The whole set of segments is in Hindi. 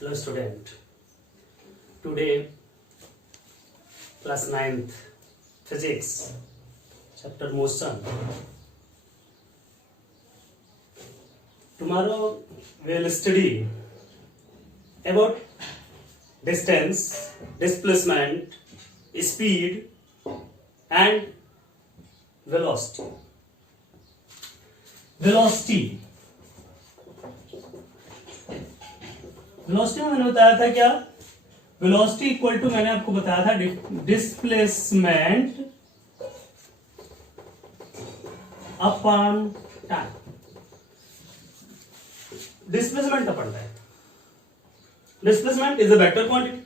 Hello student, today class 9th physics chapter motion. Tomorrow we will study about distance, displacement, speed and velocity. Velocity में मैंने बताया था क्या? वेलोसिटी इक्वल टू मैंने आपको बताया था displacement upon time. Displacement upon time. Displacement is a vector quantity.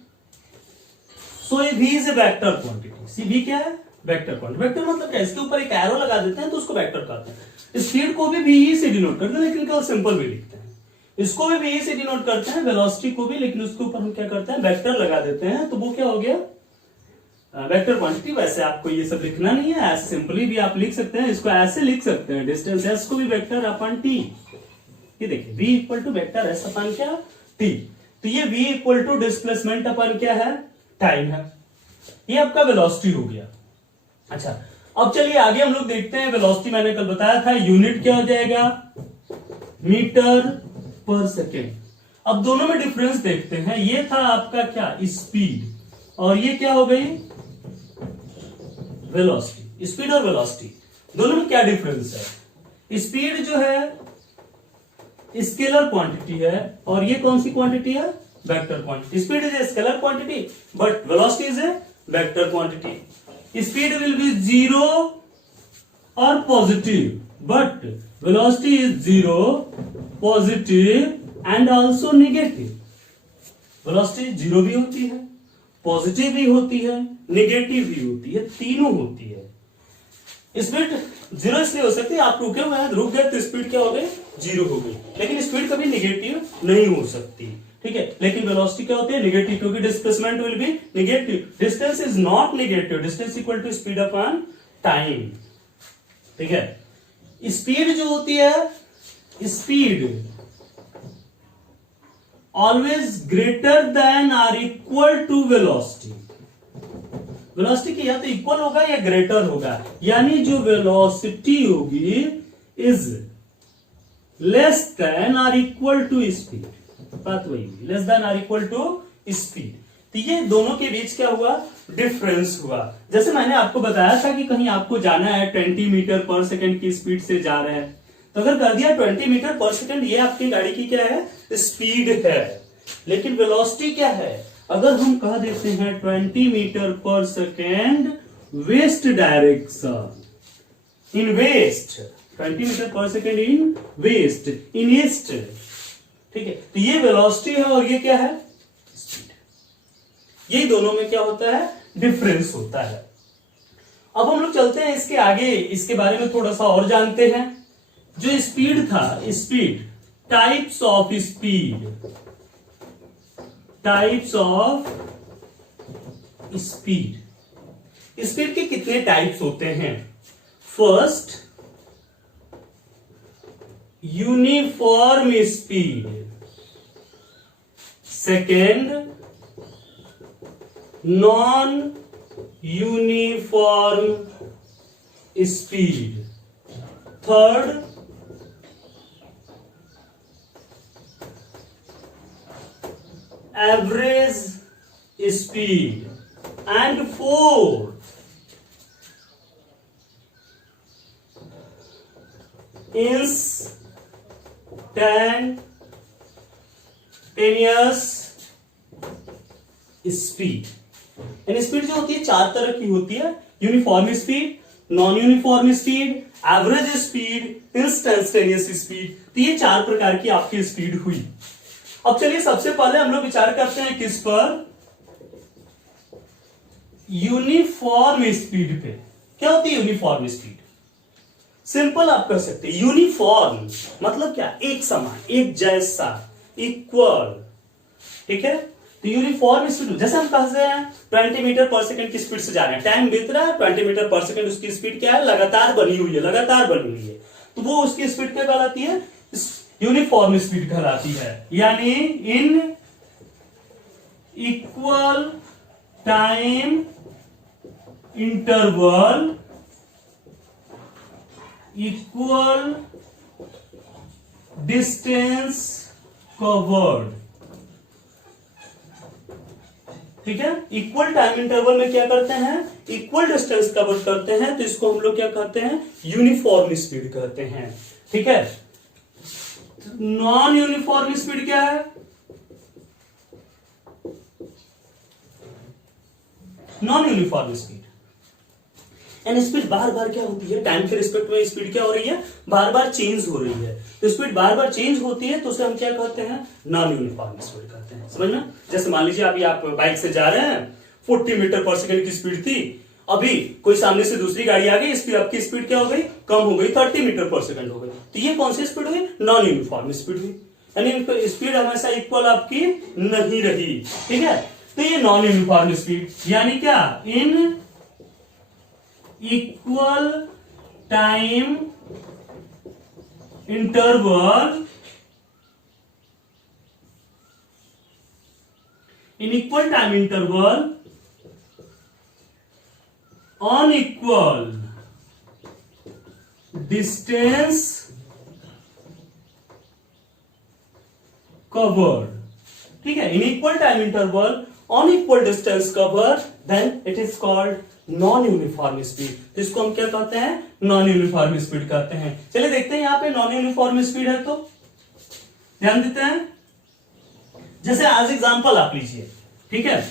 So v is a vector quantity. See v क्या है? Vector quantity. वेक्टर मतलब क्या? इसके ऊपर एक एरो लगा देते हैं तो उसको वेक्टर कहते हैं. स्पीड को भी v से डिनोट करते हैं, लेकिन केवल सिंपल भी लिखते हैं. इसको भी v से डिनोट करते हैं, वेलोसिटी को भी, लेकिन उसके ऊपर हम क्या करते हैं? वेक्टर लगा देते हैं. तो वो क्या हो गया? Vector quantity. वैसे आपको ये सब लिखना नहीं है, ऐसे सिंपली भी आप लिख सकते हैं. इसको ऐसे लिख सकते हैं, डिस्टेंस s को भी वेक्टर अपन t. ये देखिए v equal to vector s upon क्या? t. तो ये v equal to displacement upon क्या है? टाइम है. ये आपका वेलोसिटी हो गया. अच्छा, अब चलिए आगे हम लोग देखते हैं. वेलोसिटी मैंने कल बताया था, यूनिट क्या हो जाएगा? Metre per second. अब दोनों में डिफरेंस देखते हैं. ये था आपका क्या? स्पीड. और ये क्या हो गई? वेलोसिटी. स्पीड और वेलोसिटी दोनों में क्या डिफरेंस है? स्पीड जो है स्केलर क्वांटिटी है, और ये कौन सी क्वांटिटी है? Vector quantity. Speed is a scalar quantity but velocity is a vector quantity. Speed will be zero और positive, but velocity is zero, positive and also negative. Velocity zero भी होती है, पॉजिटिव भी होती है, नेगेटिव भी होती है, तीनों होती है. स्पीड जीरो इसलिए हो सकती है, आप रुके हुए हैं, रुक गए तो स्पीड क्या हो गई? जीरो हो गई. लेकिन स्पीड कभी नेगेटिव नहीं हो सकती. ठीक है. लेकिन वेलोसिटी क्या होती है? नेगेटिव, क्योंकि displacement will be negative. Distance is not negative. Distance equal to speed upon time. ठीक है. स्पीड जो होती है, speed always greater than or equal to velocity. Velocity की या तो इक्वल होगा या ग्रेटर होगा, यानी जो वेलोसिटी होगी is less than or equal to speed. बात वही हुई, less than or equal to speed. तो ये दोनों के बीच क्या हुआ? डिफरेंस हुआ. जैसे मैंने आपको बताया था कि कहीं आपको जाना है 20 मीटर पर सेकेंड की स्पीड से जा रहे हैं, तो अगर कर दिया 20 मीटर पर सेकेंड, ये आपकी गाड़ी की क्या है? स्पीड है. लेकिन वेलोसिटी क्या है? अगर हम कह देते हैं 20 metre per second west direction, in west, 20 metre per second in west, in east. ठीक है. तो ये वेलोसिटी है और ये क्या है? स्पीड. ये दोनों में क्या होता है? डिफरेंस होता है. अब हम लोग चलते हैं इसके आगे, इसके बारे में थोड़ा सा और जानते हैं. जो स्पीड था, speed, types of speed, types of speed. Speed के कितने टाइप्स होते हैं? First, uniform speed. Second, non uniform speed. Third, average speed. And fourth, instantaneous speed. यानी स्पीड जो होती है चार तरह की होती है. Uniform speed, non uniform speed, average speed, instantaneous speed. तो ये चार प्रकार की आपकी स्पीड हुई. अब चलिए सबसे पहले हम लोग विचार करते हैं किस पर? यूनिफॉर्म स्पीड पे. क्या होती है यूनिफॉर्म स्पीड? सिंपल आप कर सकते हैं. यूनिफॉर्म मतलब क्या? एक समान, एक जैसा, इक्वल. ठीक है. तो यूनिफॉर्म स्पीड, जैसे हम कहते हैं 20 मीटर पर सेकंड की स्पीड से जा रहे हैं, टाइम बीत रहा है, 20 मीटर पर सेकंड, उसकी स्पीड क्या है? लगातार बनी हुई है, लगातार बनी हुई है. तो वो उसकी स्पीड क्या कहलाती है? यूनिफॉर्म स्पीड कहलाती है. यानी इन equal time interval, equal distance covered. ठीक है, इक्वल टाइम इंटरवल में क्या करते हैं, इक्वल डिस्टेंस कवर करते हैं, तो इसको हम लोग क्या कहते हैं, यूनिफॉर्म स्पीड कहते हैं। ठीक है, नॉन यूनिफॉर्म स्पीड क्या है, non uniform speed and speed बार बार क्या होती है, टाइम के रिस्पेक्ट में स्पीड क्या हो रही है, बार बार चेंज हो रही है। तो स्पीड बार बार चेंज होती है तो उसे हम क्या कहते हैं, नॉन यूनिफॉर्म स्पीड कहते हैं। समझ में, जैसे मान लीजिए अभी आप बाइक से जा रहे हैं, 40 मीटर पर सेकंड की स्पीड थी, अभी कोई सामने से दूसरी गाड़ी आ गई, स्पीड आपकी स्पीड क्या हो गई, कम हो गई, 30 मीटर पर सेकंड हो गई। तो ये कौन सी स्पीड हुई, नॉन यूनिफॉर्म स्पीड हुई, यानी स्पीड हमेशा इक्वल आपकी नहीं रही। ठीक है, तो ये नॉन यूनिफॉर्म स्पीड यानी क्या, in equal time interval, in equal time interval unequal distance covered. ठीक है, in equal time interval unequal distance covered, then it is called non uniform speed. इसको हम क्या कहते हैं, नॉन यूनिफॉर्म स्पीड कहते हैं। चलिए देखते हैं यहां पे नॉन यूनिफॉर्म स्पीड है तो ध्यान देते हैं। जैसे आज एग्जांपल आप लीजिए, ठीक है,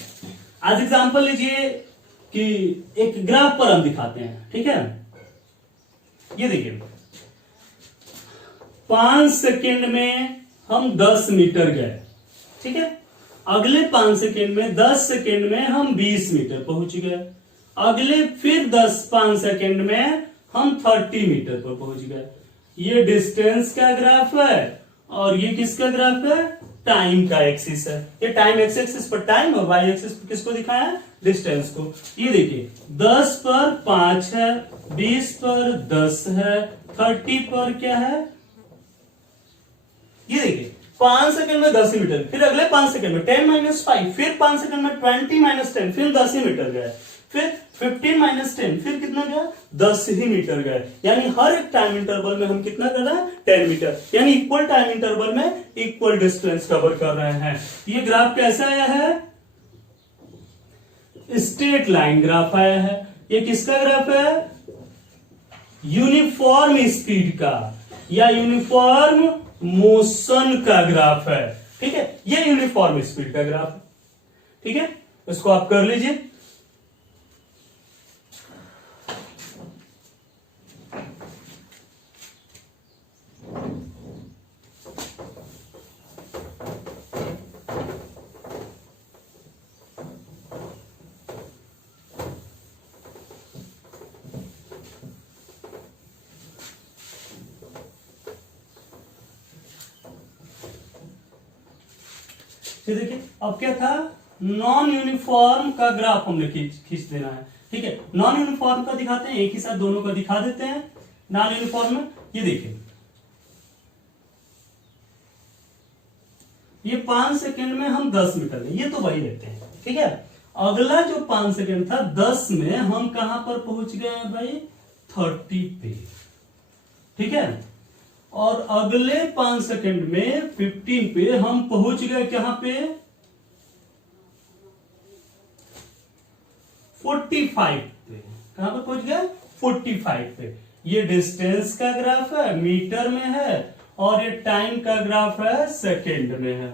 आज एग्जांपल लीजिए कि एक ग्राफ पर हम दिखाते हैं। ठीक है, ये देखिए 5 सेकेंड में हम 10 मीटर गए। ठीक है, अगले 5 सेकेंड में 10 सेकेंड में हम 20 मीटर पहुंच गए, अगले फिर 5 सेकेंड में हम 30 मीटर पर पहुंच गए। ये डिस्टेंस का ग्राफ है और ये किसका ग्राफ है, टाइम का एक्सिस है। ये टाइम एक्सिस पर टाइम और वाई एक्सिस पर किसको दिखाया है, डिस्टेंस को। ये देखिए 10 पर 5 है, 20 पर 10 है, 30 पर क्या है, ये देखिए 5 सेकंड में 10 मीटर, फिर अगले 5 सेकंड में 10 - 5, फिर 5 सेकंड में 20 - 10, फिर 10 ही मीटर गए, फिर 15 - 10, फिर कितना गया, 10 ही मीटर गए। यानी हर एक टाइम इंटरवल में हम कितना कर रहे हैं, 10 मीटर, यानी इक्वल टाइम इंटरवल में इक्वल डिस्टेंस कवर कर रहे हैं। ये ग्राफ कैसा आया है, स्ट्रेट लाइन ग्राफ आया है। ये किसका ग्राफ है, यूनिफॉर्म स्पीड का या यूनिफॉर्म मोशन का ग्राफ है। ठीक है, ये यूनिफॉर्म स्पीड का ग्राफ है। ठीक है, इसको आप कर लीजिए। देखिए अब क्या था, नॉन यूनिफॉर्म का ग्राफ हमने खींच देना है। ठीक है, नॉन यूनिफॉर्म का दिखाते हैं, एक ही साथ दोनों का दिखा देते हैं। नॉन यूनिफॉर्म में ये देखिए, ये 5 सेकेंड में हम 10 मीटर, ये तो वही लेते हैं। ठीक है, अगला जो 5 सेकेंड था 10 में हम कहां पर पहुंच गए हैं भाई, 30 पे। ठीक है, और अगले 5 सेकंड में 15 पे हम पहुंच गए कहां पे, 45 पे। कहां पे पहुंच गए, 45 पे। ये डिस्टेंस का ग्राफ है, मीटर में है, और ये टाइम का ग्राफ है, सेकंड में है।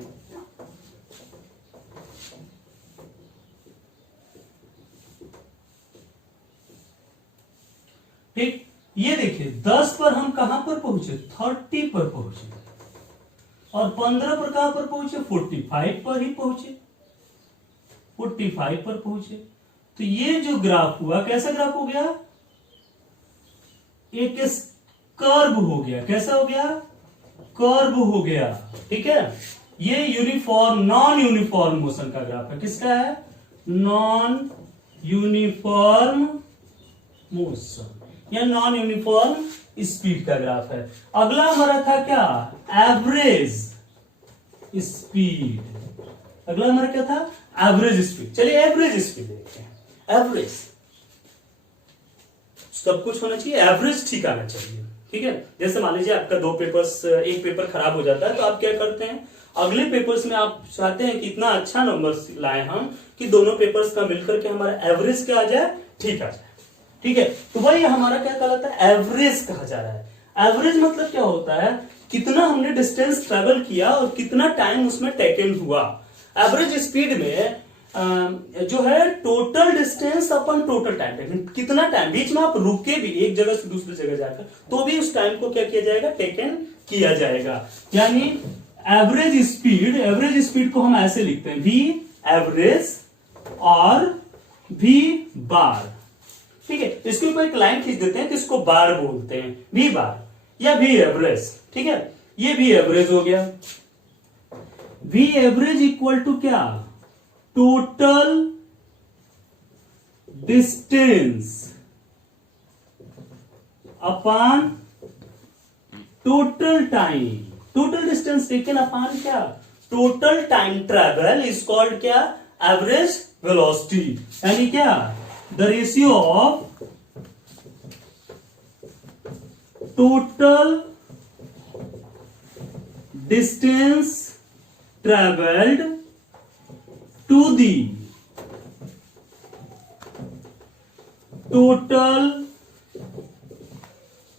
ठीक, ये देखिए 10 पर हम कहां पर पहुंचे, 30 पर पहुंचे, और 15 पर कहां पर पहुंचे, 45 पर ही पहुंचे, 45 पर पहुंचे। तो ये जो ग्राफ हुआ, कैसा ग्राफ हो गया, एक कर्व हो गया। कैसा हो गया, कर्व हो गया। ठीक है, ये यूनिफॉर्म नॉन यूनिफॉर्म मोशन का ग्राफ है। किसका है, नॉन यूनिफॉर्म मोशन या नॉन यूनिफॉर्म स्पीड का ग्राफ है। अगला हमारा था क्या, एवरेज स्पीड। अगला हमारा क्या था, एवरेज स्पीड। चलिए एवरेज स्पीड देखते हैं। एवरेज सब कुछ होना चाहिए, एवरेज ठीक आना चाहिए, ठीक है। जैसे मान लीजिए आपका दो पेपर्स, एक पेपर खराब हो जाता है तो आप क्या करते हैं, अगले पेपर्स में आप चाहते हैं कि इतना अच्छा नंबर लाए हम कि दोनों पेपर्स का मिलकर के हमारा एवरेज क्या आ जाए, ठीक आ जाए, ठीक है। तो वही हमारा क्या कहलाता है, एवरेज कहा जा रहा है। एवरेज मतलब क्या होता है, कितना हमने डिस्टेंस ट्रेवल किया और कितना टाइम उसमें टेकन हुआ। एवरेज स्पीड में जो है total distance upon total time, कितना टाइम बीच में आप रुके भी एक जगह से दूसरी जगह जाकर तो भी उस टाइम को क्या किया जाएगा, टेकन किया जाएगा। यानी एवरेज स्पीड को हम ऐसे लिखते हैं, वी एवरेज और वी बार, ठीक है। इसके ऊपर एक लाइन खींच देते हैं तो इसको बार बोलते हैं, वी बार या वी एवरेज, ठीक है। ये वी एवरेज हो गया। वी एवरेज इक्वल टू क्या, total distance upon total time. Total distance taken upon क्या, total time travel is called क्या, एवरेज वेलोसिटी। यानी क्या, the ratio of total distance travelled to the total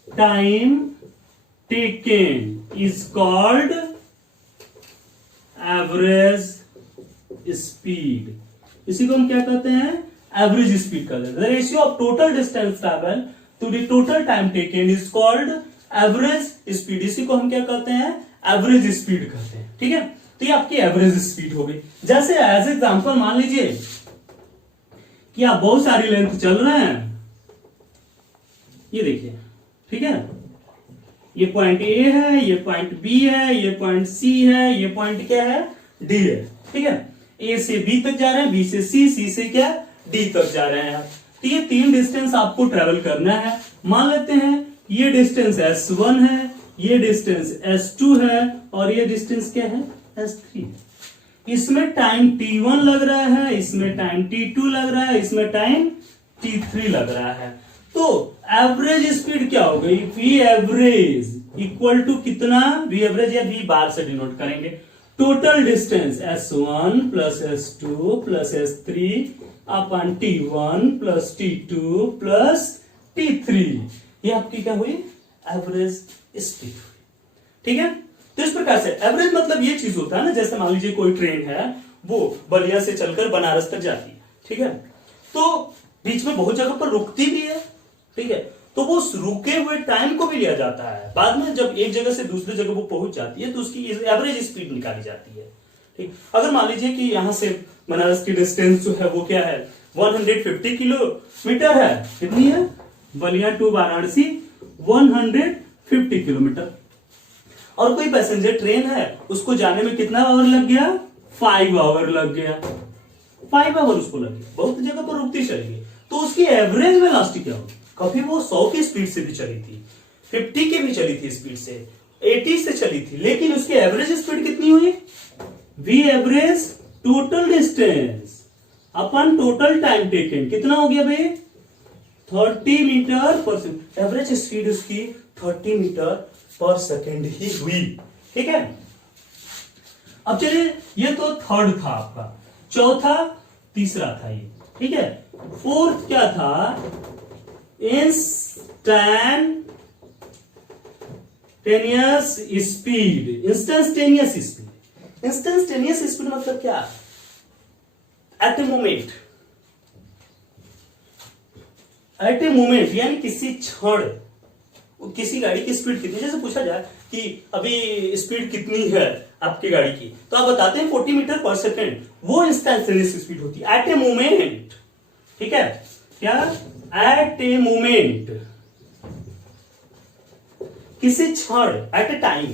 time taken is called average speed. इसी को हम क्या कहते हैं, एवरेज स्पीड कहते हैं। The ratio of total distance travel to the total time taken is called average speed. इसी को हम क्या कहते हैं, एवरेज स्पीड कहते हैं, ठीक है। तो ये आपकी एवरेज स्पीड हो गई। जैसे एज एग्जांपल मान लीजिए कि आप बहुत सारी लेंथ चल रहे हैं, ये देखिए, ठीक है। ये पॉइंट ए है, ये पॉइंट बी है, ये पॉइंट सी है, ये पॉइंट क्या है, डी है, ठीक है। ए से बी तक जा रहे हैं, बी से सी से क्या, डी तक जा रहे हैं। तो ये तीन डिस्टेंस आपको ट्रेवल करना है। मान लेते हैं ये डिस्टेंस S1 है, ये डिस्टेंस S2 है और ये डिस्टेंस क्या है, S3। इसमें टाइम T1 लग रहा है, इसमें टाइम T2 लग रहा है, इसमें टाइम T3 लग रहा है। तो एवरेज स्पीड क्या हो गई, वी एवरेज इक्वल टू कितना, वी एवरेज या वी बार से डिनोट करेंगे, total distance S1 plus S2 plus S3 upon T1 plus T2 plus T3। ये आपकी क्या हुई, एवरेज स्पीड, ठीक है। तो इस प्रकार से एवरेज मतलब ये चीज होता है ना, जैसे मान लीजिए कोई ट्रेन है वो बलिया से चलकर बनारस तक जाती है, ठीक है। तो बीच में बहुत जगह पर रुकती भी है, ठीक है। तो वो रुके हुए टाइम को भी लिया जाता है। बाद में जब एक जगह से दूसरी जगह वो पहुंच जाती है तो उसकी एवरेज स्पीड निकाली जाती है, ठीक। अगर मान लीजिए कि यहां से बनारस की डिस्टेंस जो है वो क्या है, 150 किलोमीटर है। कितनी है, बलिया टू वाराणसी 150 किलोमीटर। और कोई पैसेंजर ट्रेन है, उसको जाने में कितना आवर लग गया, 5 आवर लग गया, 5 आवर उसको लग गया, बहुत जगह पर रुकती चली गई। तो उसकी एवरेज वेलोसिटी क्या होगी, कभी वो 100 की स्पीड से भी चली थी, 50 की भी चली थी स्पीड से, 80 से चली थी, लेकिन उसकी एवरेज स्पीड कितनी हुई, V average total distance upon total time taken कितना हो गया भाई, 30 metre per second. Average speed उसकी 30 मीटर पर सेकेंड ही हुई, ठीक है। अब चलिए, ये तो थर्ड था आपका, चौथा तीसरा था ये, ठीक है। फोर्थ क्या था, instantaneous speed. Instantaneous speed, instantaneous speed मतलब क्या, at a moment, at a moment यानी किसी क्षण किसी गाड़ी की स्पीड कितनी, जैसे पूछा जाए कि अभी स्पीड कितनी है आपकी गाड़ी की, तो आप बताते हैं 40 मीटर पर सेकेंड, वो इंस्टैंटेनियस स्पीड होती है, एट ए मोमेंट, ठीक है। क्या, एट ए मोमेंट, किसी क्षण, एट ए टाइम,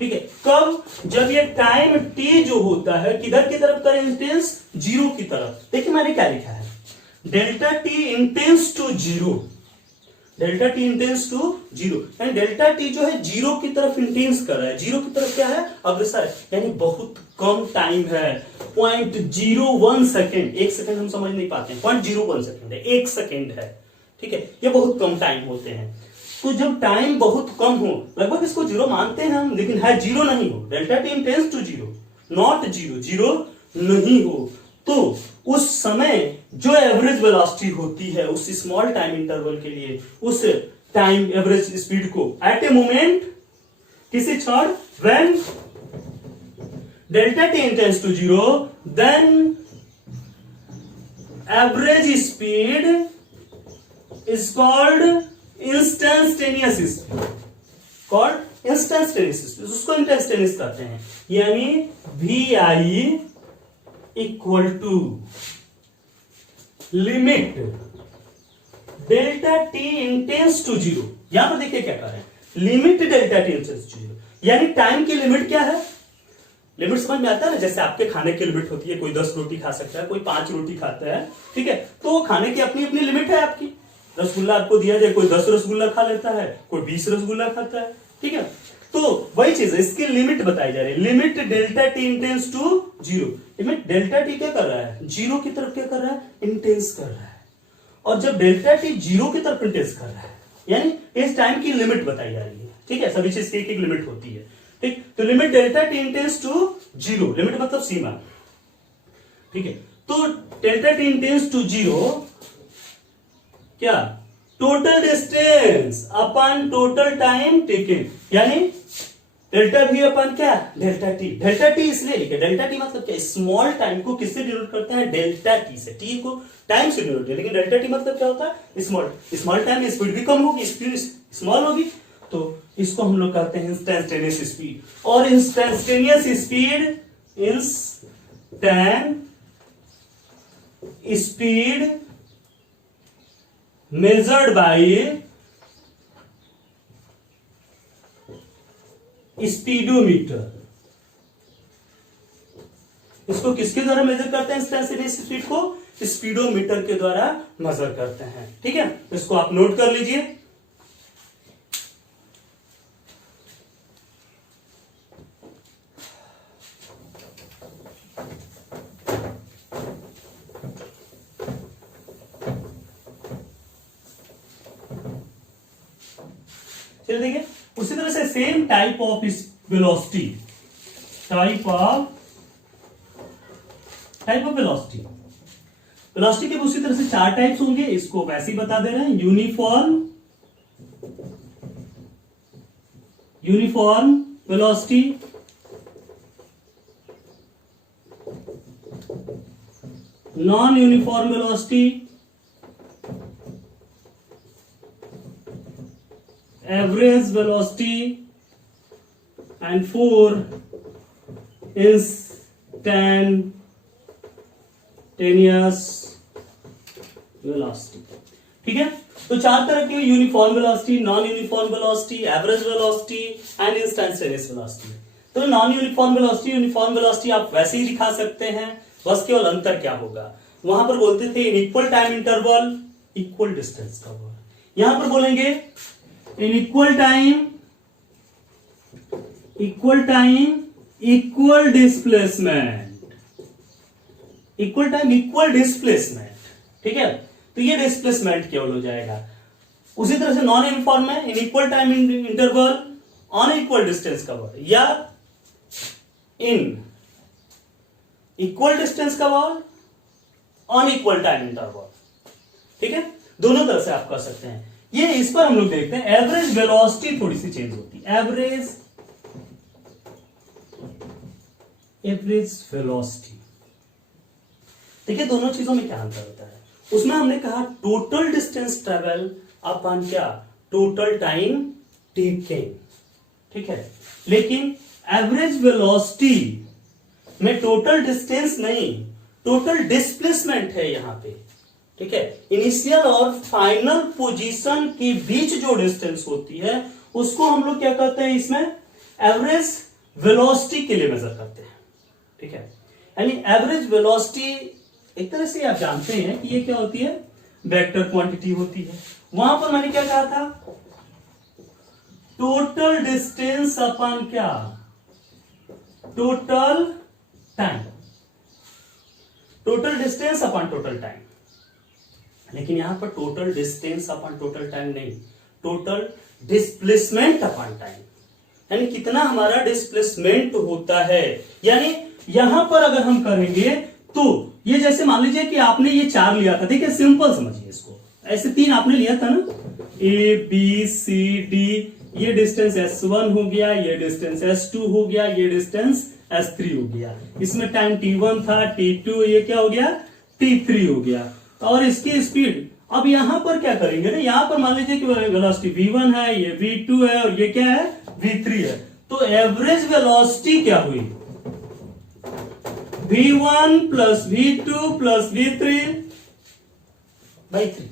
ठीक है। कब, जब ये टाइम टी जो होता है किधर की तरफ का इंटेंस, 0 की तरफ। देखिए मैंने क्या लिखा है, delta T tends to 0, delta T tends to zero, यानी डेल्टा टी जो है जीरो की तरफ इंटेंस कर रहा है, जीरो की तरफ क्या है, अग्रसर है, यानी बहुत कम टाइम है, 0.01 सेकेंड, एक सेकेंड हम समझ नहीं पाते हैं, 0.01 सेकेंड है, एक सेकेंड है, ठीक है, ये बहुत कम टाइम होते हैं। तो जब टाइम बहुत कम हो, लगभग इसको जीरो मानते हैं हम, लेकिन है जीरो नहीं हो, delta T tends to zero, not zero, zero नहीं हो, तो उस समय जो एवरेज वेलोसिटी होती है उस स्मॉल टाइम इंटरवल के लिए, उस टाइम एवरेज स्पीड को एट ए मोमेंट, किसी क्षण, when delta T tends to zero, then average speed is called instantaneous speed, called instantaneous speed, उसको इंस्टेंटेनियस कहते हैं, यानी V I equal to limit delta T tends to zero. यहां पर देखिए क्या कर रहे हैं, limit delta T tends to zero, यानी टाइम की लिमिट क्या है, लिमिट समझ में आता है ना, जैसे आपके खाने की लिमिट होती है, कोई 10 रोटी खा सकता है, कोई 5 रोटी खाता है, ठीक है, तो खाने की अपनी अपनी लिमिट है आपकी, रसगुल्ला आपको दिया जाए, कोई 10 रसगुल्ला खा लेता है, कोई 20 रसगुल्ला खाता है, ठीक है, तो वही चीज है, इसकी लिमिट बताई जा रही है, limit delta T tends to zero, limit delta T क्या कर रहा है, जीरो की तरफ क्या कर रहा है, इंटेंस कर रहा है, और जब डेल्टा टी जीरो की तरफ इंटेंस कर रहा है, यानी इस टाइम की लिमिट बताई जा रही है, ठीक है, सभी चीज की एक एक लिमिट होती है, ठीक, तो limit delta T tends to zero, limit मतलब सीमा, ठीक है, तो delta T tends to zero क्या, total distance upon total time taken, यानी डेल्टा वी अपन क्या, डेल्टा टी, डेल्टा टी इसलिए लिखे, डेल्टा टी मतलब क्या, स्मॉल टाइम को किससे डिनोट करता है, डेल्टा टी से, टी को टाइम से डिनोट है, लेकिन डेल्टा टी मतलब क्या होता है, स्मॉल, स्मॉल टाइम में स्पीड भी कम होगी, स्पीड स्मॉल होगी, तो इसको हम लोग कहते हैं इंस्टेंटेनियस स्पीड, और instantaneous speed, instant speed measured by speedometer, इसको किसके द्वारा मेजर करते हैं, इंस्टेंटेनियस स्पीड को स्पीडोमीटर के द्वारा मेजर करते हैं, ठीक है, इसको आप नोट कर लीजिए। चलिए देखिए, उसी तरह से same type of velocity, type of velocity, velocity के उसी तरह से 4 टाइप्स होंगे, इसको वैसे ही बता दे रहे हैं, uniform velocity, non uniform velocity, average velocity, and 4 instantaneous velocity, ठीक है, तो 4 तरह की uniform velocity, non uniform velocity, average velocity and instantaneous velocity. तो non uniform velocity, uniform velocity आप वैसे ही दिखा सकते हैं, बस केवल अंतर क्या होगा, वहां पर बोलते थे इन equal time interval equal distance cover, यहां पर बोलेंगे इन equal time equal displacement, equal time equal displacement, ठीक है, तो ये डिस्प्लेसमेंट केवल हो जाएगा। उसी तरह से नॉन यूनिफॉर्म में in equal time interval on equal distance cover, या in equal distance cover on equal time interval, ठीक है, दोनों तरह से आप कर सकते हैं। ये इस पर हम लोग देखते हैं, एवरेज वेलोसिटी थोड़ी सी चेंज होती है, एवरेज वेलोसिटी, देखिए दोनों चीजों में क्या अंतर होता है, उसमें हमने कहा टोटल डिस्टेंस ट्रेवल अपन क्या, टोटल टाइम टेकन, ठीक है, लेकिन एवरेज वेलोसिटी में टोटल डिस्टेंस नहीं, टोटल डिस्प्लेसमेंट है यहां पे, ठीक है, इनिशियल और फाइनल पोजीशन के बीच जो डिस्टेंस होती है उसको हम लोग क्या कहते हैं, इसमें एवरेज वेलोसिटी के लिए मेजर करते हैं, ठीक है, यानी एवरेज वेलोसिटी एक तरह से आप जानते हैं कि ये क्या होती है, वेक्टर क्वांटिटी होती है। वहां पर मैंने क्या कहा था, टोटल डिस्टेंस अपॉन क्या, total time, total distance upon total time. लेकिन यहां पर total distance upon total time नहीं, टोटल डिस्प्लेसमेंट अपॉन टाइम, यानी कितना हमारा डिस्प्लेसमेंट होता है। यानी यहां पर अगर हम करेंगे तो ये जैसे मान लीजिए कि आपने ये 4 लिया था, ठीक है, सिंपल समझिए इसको, ऐसे 3 आपने लिया था ना, ए बी सी डी, ये डिस्टेंस S1 हो गया, ये डिस्टेंस S2 हो गया, ये डिस्टेंस S3 हो गया, इसमें टाइम T1 था, T2, ये क्या हो गया, T3 हो गया, और इसकी स्पीड। अब यहां पर क्या करेंगे ना, यहां पर मान लीजिए कि वेलोसिटी V1 है, ये V2 है, और ये क्या है, V3 है, तो एवरेज वेलोसिटी क्या हुई, V1 plus V2 plus V3 by 3,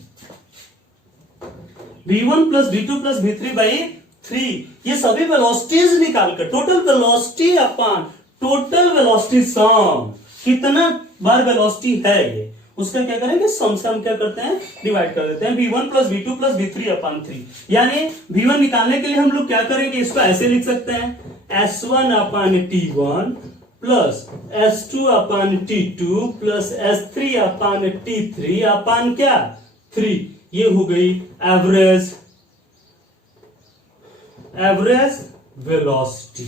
V1 plus V2 plus V3 by 3, ये सभी वेलोसिटीज निकालकर total velocity upon total velocity sum, कितना बार वेलोसिटी है ये, उसका क्या करेंगे, सम से हम क्या करते हैं, डिवाइड कर देते हैं, V1 plus V2 plus V3 upon 3। यानी V1 निकालने के लिए हम लोग क्या करेंगे, इसको ऐसे लिख सकते हैं, S1 upon T1 plus S2 upon T2 plus S3 upon T3 upon क्या, 3। ये हो गई एवरेज वेलोसिटी,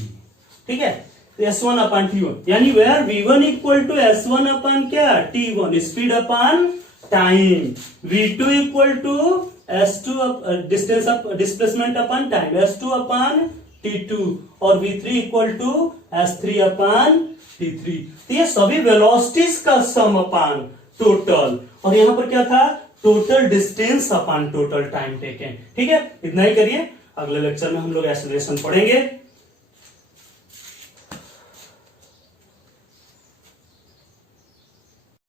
ठीक है, S1 अपॉन T1, यानी where V1 equal to S1 upon क्या, T1, speed upon time, V2 equal to S2 distance displacement upon time, S2 upon T2, और V3 equal to S3 upon T3। तो ये सभी वेलोसिटीज का सम अपॉन टोटल, और यहां पर क्या था, total distance upon total time taken. ठीक है, इतना ही करिए, अगले लेक्चर में हम लोग एक्सेलरेशन पढ़ेंगे।